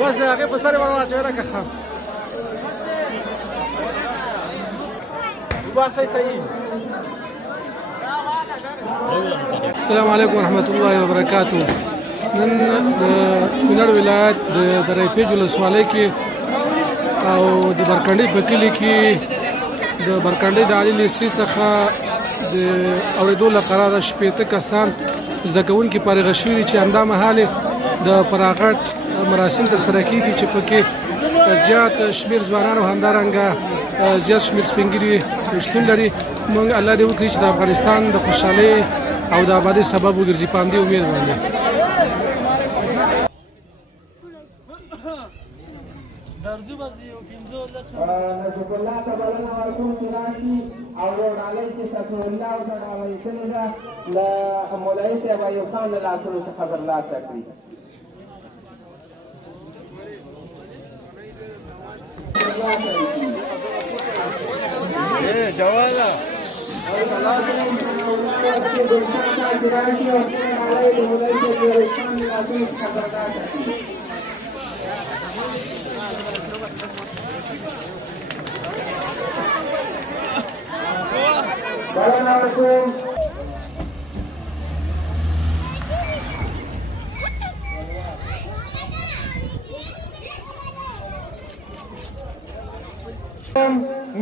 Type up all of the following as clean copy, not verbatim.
بس هغه په سره ورواچو راکخه صحیح. السلام علیکم ورحمۃ اللہ وبرکاتہ. نن د کونړ ولایت د دریپیج ولسوالۍ کې او د برکنډي په کلي کې د برکنډي د عالي لیسې څخه د اورېدو لپاره شپېته کسان زده کوونکي فارغ شوي دي چې همدا مهال د فراغت مراسم ترسره کېږي چې پکې زیات شمېر ځوانان او همدارنګه زیات شمېر سپین ږیري شتون لري. موږ الله دې وکړي چې د افغانستان د خوشحالۍ او د آبادۍ سبب وګرځي. په همدې امید باندې نجیب الله ته بلنه ورکوم چې راشي او یو ډالۍ چې صفي الله ورته ډالۍ کړې ده له مولوي صاحب ایوب خان له لاسونو څخه ترلاسه کړي. جواده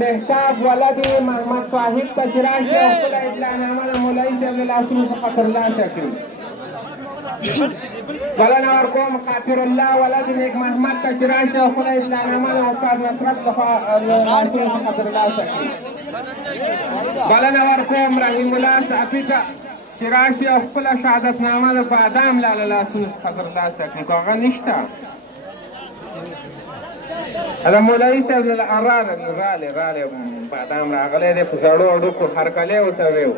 محتاب ولد محمد صاحب ته چې راشي او خپله اطلاعنامه د مولوي صاحب له لاسونو څخه ترلاسه کړي. بلنه ورکوم خاطر الله ولد نیک محمد ته چې راشي او خپله اطلاعنامه د استاد نصرت له لاسونو څخه ترلاسه کړي. بلنه ورکوم رحیم الله صافي ته چې راشي او خپله شهادتنامه د بادام له لاسونو څخه ترلاسه کړي. خو هغه نشته. دا مولوي صاحب راغلی بادام راغلی دی په زړو اډوکو هرکلی ورته ویو.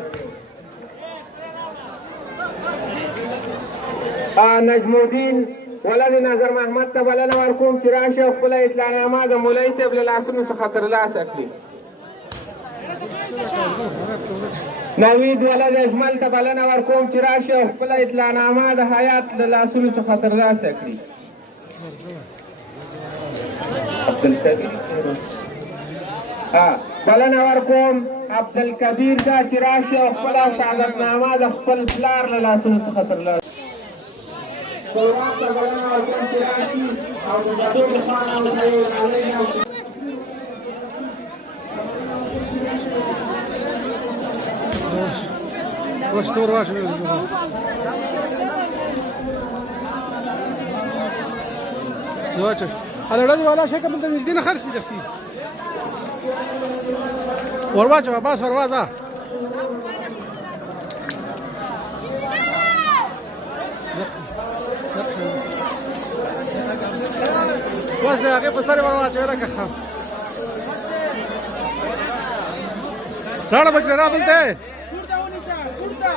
نجم الدین ولد نظر محمد ته بلنه ورکوم چې راشي او خپله اطلاعنامه د مولوي صاحب له لاسونو څخه ترلاسه کړي. نوید ولد اجمل ته بلنه ورکوم چې راشي او خپله اطلاعنامه د حیات له لاسونو څخه ترلاسه کړي. بلنه ورکوم عبدالکبیر ته چې راشي او خپله شهادتنامه د خپل پلار له لاسونو څخه ترلاسه سوراق ته بلنه ورکوم چې راشي او د بدو لخوانه ورته یو ډالۍ وشتور واشه واچ على رجل ولا شيء من الدين خرج فيه ورواجه عباس ورواجه بس ده هغه په سره ورواجه راکخه راړه بچره راځلته وردا